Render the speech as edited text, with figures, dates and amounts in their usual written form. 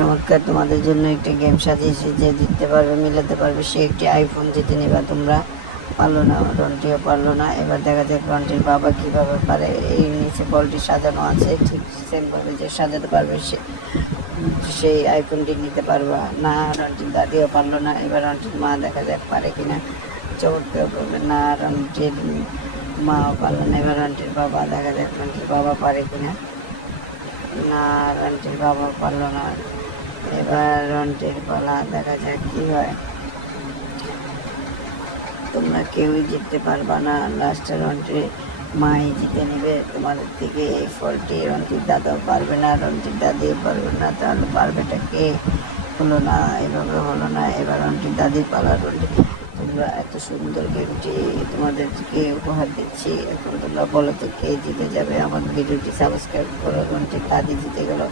চমৎকার তোমাদের জন্য একটা গেম সাজিয়েছি, যে জিততে পারবে মিলাতে পারবে সে একটি আইফোন জিতে নিবা তোমরা। পারলো না, রন্টিও পারলো না। এবার দেখা যাক রন্টির বাবা কীভাবে পারে। এই নিচে বলটি সাজানো আছে, ঠিক সেমভাবে যে সাজাতে পারবে সে সেই আইফোনটি নিতে পারবা না। রন্টির দাদিও পারলো না। এবার রন্টির মা দেখা যাক পারে কিনা। চমৎকার করবে না, রন্টির মাও পারলো না। এবার রন্টির বাবা দেখা যাক রন্টির বাবা পারে কিনা। না, রন্টির বাবা পারলো না। এবার রন্টির পালা, দেখা যাক কি হয়। তোমরা কেউই জিততে পারবা না, লাস্টে রন্টির মাই জিতে নেবে তোমাদের থেকে এই ফলটি। রন্টির দাদাও পারবে না, রন্টির দাদিও পারবে না। তাহলে পারবেটা কে? হলো না, এভাবে হলো না। এবার রন্টির দাদি পালা। তোমরা এত সুন্দর গেমটি তোমাদেরকে উপহার দিচ্ছি, এখন তোমরা বলো তো কে জিতে যাবে। আমার ভিডিওটি সাবস্ক্রাইব করো। রন্টির দাদি জিতে গেল।